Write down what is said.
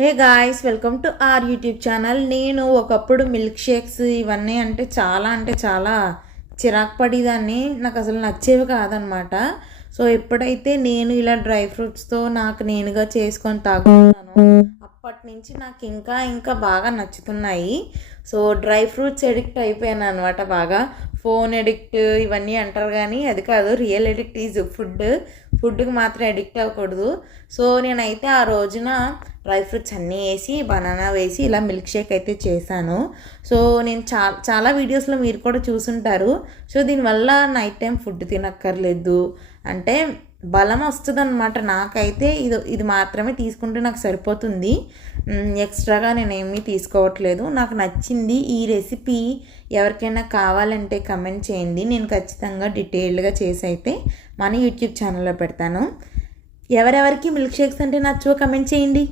Hey guys, welcome to our YouTube channel. నేను ఒకప్పుడు milk shakes ఇవన్నీ అంటే చాలా చిరాకు పడేదాన్ని. నాకు అసలు నచ్చేవి కాదనమాట. సో ఎప్పుడైతే నేను ఇలా డ్రై ఫ్రూట్స్తో నాకు నేనుగా చేసుకొని తాగుతున్నానో అప్పటి నుంచి నాకు ఇంకా బాగా నచ్చుతున్నాయి. సో డ్రై ఫ్రూట్స్ ఎడిక్ట్ అయిపోయాను అనమాట. బాగా ఫోన్ ఎడిక్ట్ ఇవన్నీ అంటారు, కానీ అది కాదు. రియల్ ఎడిక్ట్ ఈజ్ ఫుడ్కి మాత్రం ఎడిక్ట్ అవ్వకూడదు. సో నేనైతే ఆ రోజున డ్రై ఫ్రూట్స్ అన్నీ వేసి బనానా వేసి ఇలా మిల్క్ షేక్ అయితే చేశాను. సో నేను చాలా వీడియోస్లో మీరు కూడా చూసుంటారు. సో దీనివల్ల నైట్ టైం ఫుడ్ తినక్కర్లేదు, అంటే బలం వస్తుంది అనమాట. నాకైతే ఇది మాత్రమే తీసుకుంటే నాకు సరిపోతుంది. ఎక్స్ట్రాగా నేనేమీ తీసుకోవట్లేదు. నాకు నచ్చింది. ఈ రెసిపీ ఎవరికైనా కావాలంటే కమెంట్ చేయండి. నేను ఖచ్చితంగా డీటెయిల్డ్గా చేసి అయితే మన యూట్యూబ్ ఛానల్లో పెడతాను. ఎవరెవరికి మిల్క్ షేక్స్ అంటే నచ్చో కమెంట్ చేయండి.